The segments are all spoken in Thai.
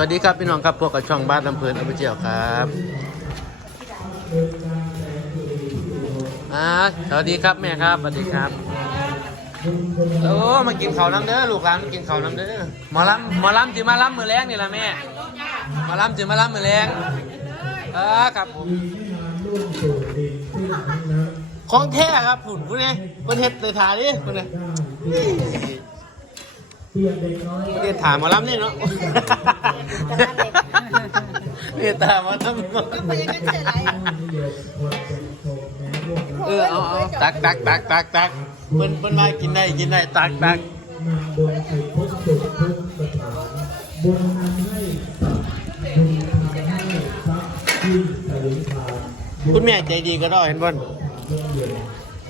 วัสดีครับพี่น้องครับพวกกับช่องบ้านลำเพลินอภิเจียวครับอ่าสวัสดีครับแม่ครับสวัสดีครับโอ้มากินข้าวน้ำเด้อลูกหลานมากินข้าวน้ำเด้อหมอลำหมอลำจิมาลำมือแรงนี่ละแม่หมอลำจิมาลำมือแรงเออครับผมของแท้ครับผุ่นผู้นี้คนเฮ็ดเลยถ่ายดิคนนี้ เรียนถามหมาล้ำนี่เนาะเรียนถามหมาล้ำเนาะเออเอาเอาตักตักตักตักตักเปิ้นเปิ้นมากินได้กินได้ตักตักมาบนไอ้พุทธสุทุกสถานบนนำให้สัตว์บุญทำให้ทรัพย์ที่สลิทานคุณแม่ใจดีก็ได้เห็นบ่นเรื่องเดียว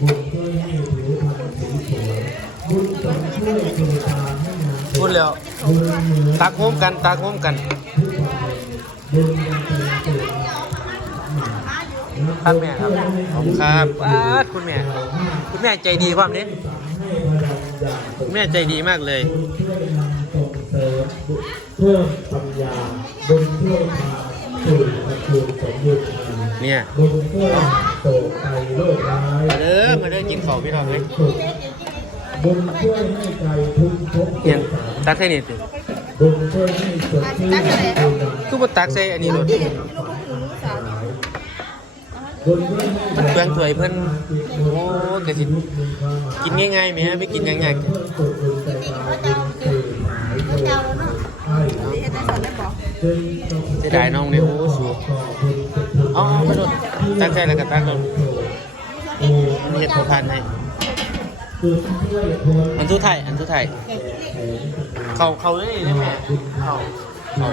บุญช่วยให้ผิวพรรณสีสวยบุญจงช่วยโปรยทา นให้งามพูดแล้ว ตักโฮมกันตักโฮมกันบุญยังเป็นตัวครับแม่ครับขอบคุณครับว้าคุณแม่ คุณแม่ใจดีความนี้คุณแม่ใจดีมากเลยบุญช่วยนำส่งเสริมเพิ่มปัญญาบุญช่วยพาสู่ตระกูลสมบูรณ์เนี่ยบุญช่วยโศกภัยโรคร้ายมาเด้อมาเด้อกินข้าวพี่น้องเลยบุญช่วยให้ใจทุกข์ภพเนี่ย ตักให้นี่ติบุญช่วยให้สดชื่นบุญคือบ่ตักใส่อันนี้โลดบุญช่วยให้มันเปลืองถ้วยเพิ่นโอ้กะสิมีความหมายกินง่ายๆไหมฮะไม่กินง่ายเพิ่มสุขบุญใจตายจึงต้น้องเนี่ยโอ้สูขอบุญสุขอ๋อขอโทษตั้งใจแล้วก็ตั้งลงโอ้มันเฮ็ดพอพันให้ อันทุไทยอันทุไทยเขาเขาเลยได้ไหมเขาเขา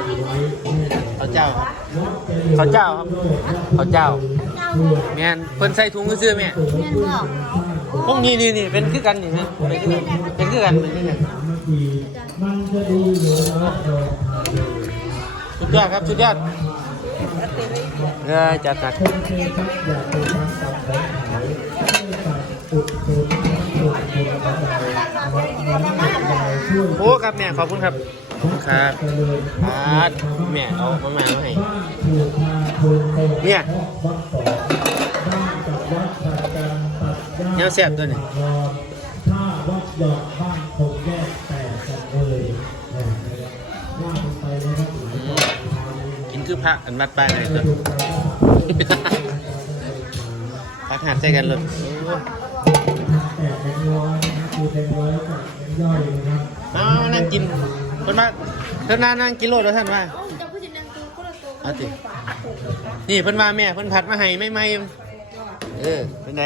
เขาเจ้าครับเขาเจ้าครับเขาเจ้าแม่นเพิ่นใส่ถุงซื้อๆแม่พวกนี้นี่นี่เป็นคือกันนี่นะเป็นคือกันเป็นคือกันเป็นคือกันมันจะดีอยู่แล้วเราสุดยอดครับสุดยอดเออจัดจัด คนเคยครับอยากเป็นทั้งตับของหายให้ตัดอุดหนุนทั้งอุดหนุนกระจายวัดน้ำกระจายช่วยโอ้ครับแม่ขอบคุณครับขอบคุณครับเจริญอาดแม่เอามามาให้บ้านถูกพาถูกไปเนี่ยวัดสองบ้านกับวัดตัดกันตัดญาติแนวแซ่บตัวนี้ถ้าวัดหยอดบ้านคงแยกแตกกันเลยนะครับว่าไปนะครับหลายคนกินคือพระอันบัดป้ายเลยตัวพักหาดใจกันเลยโอ้ แปดแบงค์ร้อย นะครับคือแบงค์ร้อยกับแบงค์ย่อยนะครับเอานั่งกินเพิ่นมาเพิ่นมานั่งกินโลดแล้วท่านว่าเอาตินี่เพิ่นมาแม่เพิ่นผัดมาให้ไม่ไม่เออเป็นไง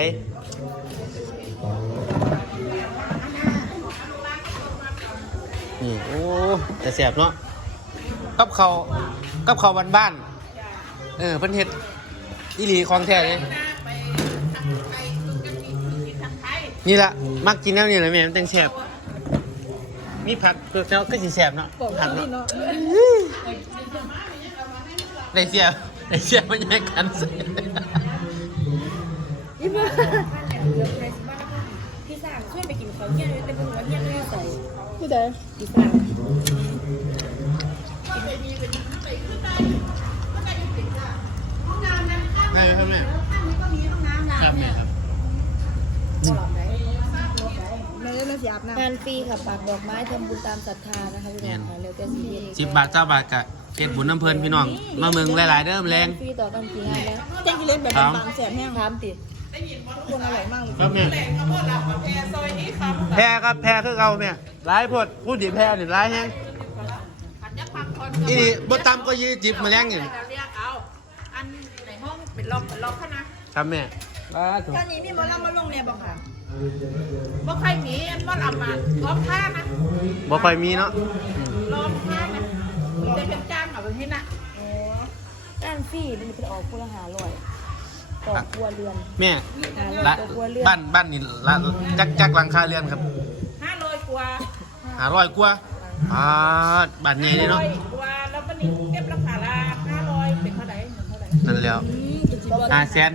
นี่โอ้แต่แสบเนาะกับเขาวกับเขาวบ้านๆเออเพิ่นเฮ็ดอีหลีของแท้เลย นี่ละมักกินแนวนี้แหละแม่มันจังแสบมีผักเปลือกแล้วก็สีแสบเนาะผักเนาะได้เสียได้เสียมันแยกกันสิพี่สางช่วยไปกินเขาวเที่ยงเลยแต่เป็นหัวเที่ยงไม่ได้ใส่ผู้ใดพี่สางได้ครับแม่ครับแม่ครับ ไม่ได้มาเสียบน้ำงานฟรีค่ะปากดอกไม้ทำบุญตามศรัทธานะคะพี่น้องค่ะเร็วแก่สีเย็นสิบบาทเจ้าบาทกะเก็ดบุญน้ำเพลินพี่น้อง มาเมืองหลายๆเด้อมแรง ฟรีต่อกันกี่งานแล้วแจ้งกิเลนแบบครับบางๆแสบแห้งถามติพวงอร่อยมากเลยครับแม่แพรครับแพรคือเอาแม่ร้ายพดพูดดีแพรนี่ร้ายแฮงอีนี่บตำก็ยีจิบมาแรงอยู่เรียกเอา อันในห้องเป็นล็อกเป็นล็อกเขานะครับแม่ว้าถูกตอนนี้มีหมอลำมาลงเนี่ยบอกค่ะ บ่ใครหนีอันบ่ลำมาล้อมผ้านะบ่ค่อยมีเนาะล้อมผ้านะมีแต่เป็นจ้างเอาไปให้นะงานฟรีมันเป็นออกคนละหาร้อยต่อครัวเรือนแม่หาร้อยละต่อครัวเรือนบ้านบ้านนี่ละจักจักหลังคาเรือนครับห้าร้อยกว่าหาร้อยกว่าอ่าบ้านใหญ่เลยเนาะร้อยกว่าแล้วก็นี่เก็บราคาละห้าร้อยเป็นเท่าไหร่เท่าไหร่นั่นแล้วห้าแสน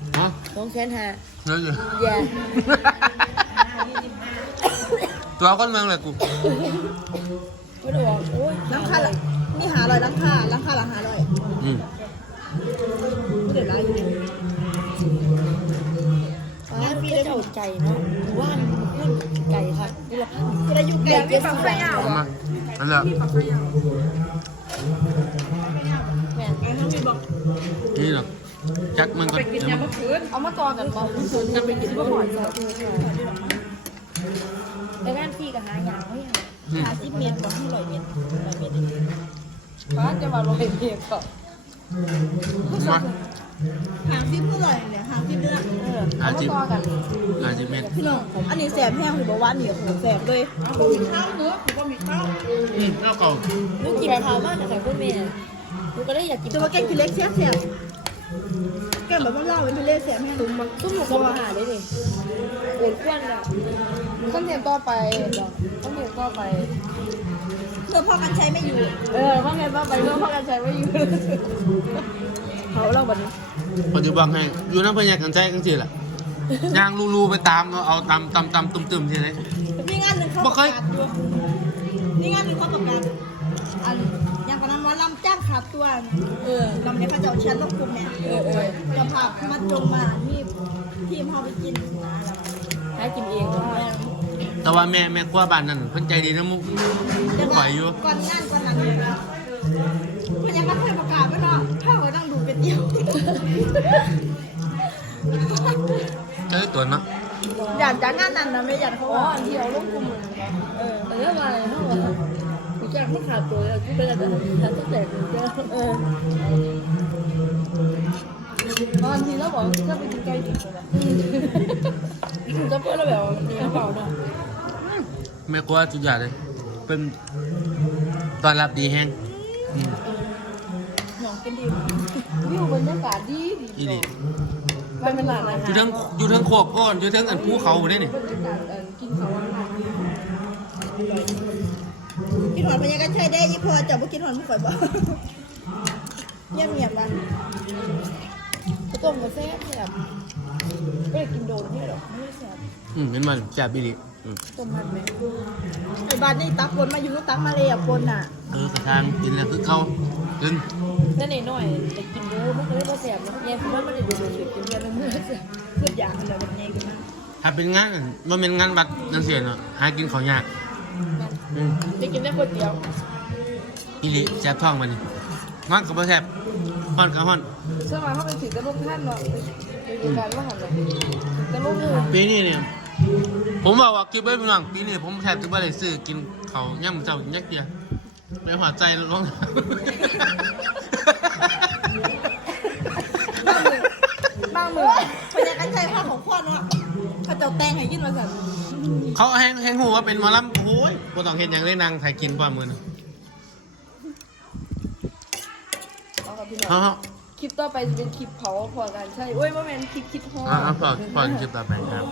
แสนหาอ๋อสองแสนหาเยอะอยู่อย่าตัวคนเมืองเลยกูไม่ได้บอกโอ้ยหลังคาละนี่หาลอยหลังคาหลังคาละหาลอยอืมผู้เดือดร้อนอยู่ดิฟ้าพี่ได้ถูกใจเนาะหรือว่าพูดไก่ค่ะกูละพันผู้ได้อยู่ไกลเก็บแสงเอามานั่นแหละแม่นไอ้น้องมีบอกนี่หรอก จักมันก็ไปกินยาเมื่อคืนเอามาต่อกันบ่คืนกันไปกินก็หอยสดไปงานพี่กับหาอย่างไม่หาอืมหาสิบเมตรบอกที่ลอยเมตรลอยเมตรฟ้าจะมาลอยเพียก่อนมาหางสิบผู้ลอยเนี่ยหางสิบเดือนเออเอามาต่อกันหาสิบเมตรพี่น้องอันนี้แสบแห้งหรือบอกว่าเหนียวแสบเลยเอาบะหมี่ข้าวเนื้อหรือบะหมี่ข้าวอืมเอาเก่าลูกกินข้าวมากแต่คุณแม่ลูกก็ได้อยากกินแต่ว่าแกงกินเล็กแสบแสบ แกงแบบว่าเล่าเป็นทะเลแสบแห้งตุ้มตุ้มหมูกระหาได้ดิปวดควันอะต้องเรียนต่อไปต้องเรียนต่อไป เพื่อพ่อกันใช้ไม่อยู่เออต้องเรียนต่อไปเพื่อพ่อกันใช้ไม่อยู่เขาเล่าบัดนี้ปัจจุบันให้อยู่น้ำพญากันใจกันสิล่ะย่างลูๆไปตามเนาะเอาตำตำตำตุ่มตุ่มๆทีไหนมีงานหนึ่งเขาบ่ประเคยกาศอยู่มีงานหนึ่งเขาประกาศอัน ลำจ้างขาดตัวเออลำเนี้ยเขาจะเอาเชื้อลงกลุ่มเนี่ยเออเออจะพามาจงมามีทีมเขาไปกินนะแล้วหากินเองก็ได้แต่ว่าแม่แม่ครัวบ้านนั่นเพิ่นใจดีนะมุกแต่ปล่อยอยู่ก่อนงานก่อนหลังเลยนะเพื่อนยังไม่เคยประกาศไว้เนาะถ้าเราต้องดูเป็นเดียวเจอตัวเนาะอยากจากงานนั้นนะไม่อยากเขาอ๋อว่าอันที่เอาลูกกลุ่มเออแต่เรื่องอะไรเท่าไหร่กู จ้างไม่ขาดตัวเลยกูเป็นอะไรฉันต้องแตกเยอะเออตอนทีแล้วบอกถ้าไปกินไก่ดิบเลยนะจะเพื่อนเราแบบมีกระเป๋าเนาะแม่ครัวสุดยอดเลย เป็นตอนรับดีแฮงอืมหนองเป็นดีวิวบรรยากาศดีดีอีหลีเป็นขนาดอาอหารยู่ทั้งอยู่ทั้งโคกก้อนอยู่ทั้งอันภูเขาได้นี่บรรยากาศเออกินเขาอาหาร กินหอนพญากันใช้ได้ยี่พอจับบุกินหอนไม่ค่อยบ่เงียบเงียบบ้างกระต้มกระแซ่บแบบไม่ได้กินโดนที่หรอกไม่ได้แซ่บอืมเป็นมันแซ่บอีหลีอืมต้มผัดไหมไอ้บ้านนี่ตักคนมาอยู่ตักมาเลยอะคนอะเออกระทางกินแล้วคือเขากินนั่นเองหน่อยแต่กินดูมันก็ไม่พอแซ่บนะแย่คือว่ามันได้ดูดูกินเพื่อนเมื่อเพื่ออยากอะไรแบบนี้กันนะถ้าเป็นงานอันมันเป็นงานบัตรนังเสียเนาะหากินของยาก อืมจะกินได้คนเดียวอีหลีแซ่บท้องมันนี่งอนกับบ่แซ่บฮ้อนกับฮ้อน เชื่อมาเขาเป็นถือตะลุกท่านเนาะเป็นการว่าหันเลยตะลุกเลยปีนี้เนี่ยผมบอกว่ากินไปพี่น้องปีนี้ผมแทบจะไม่ได้ซื้อกินเขาวย่ำเจ้ายักเดียวไปหัวใจร้อง บ้างมือพญากันใช้ผ้าของพ่อเนาะเขาจะแต่งให้ยินมาสั่น เขาแห้งแห้งหูว่าเป็นหมอลำโอ้ยบ่ต้องเห็นอย่างเลยนางถ่ายกินความมือนะเอาครับพี่น้องเขาเขาคลิปต่อไปจะเป็นคลิปเผาพอกันใช่โอ้ยว่าแมนคลิปคิดฮอเอาเอาพอพอคลิปต่อไปครับ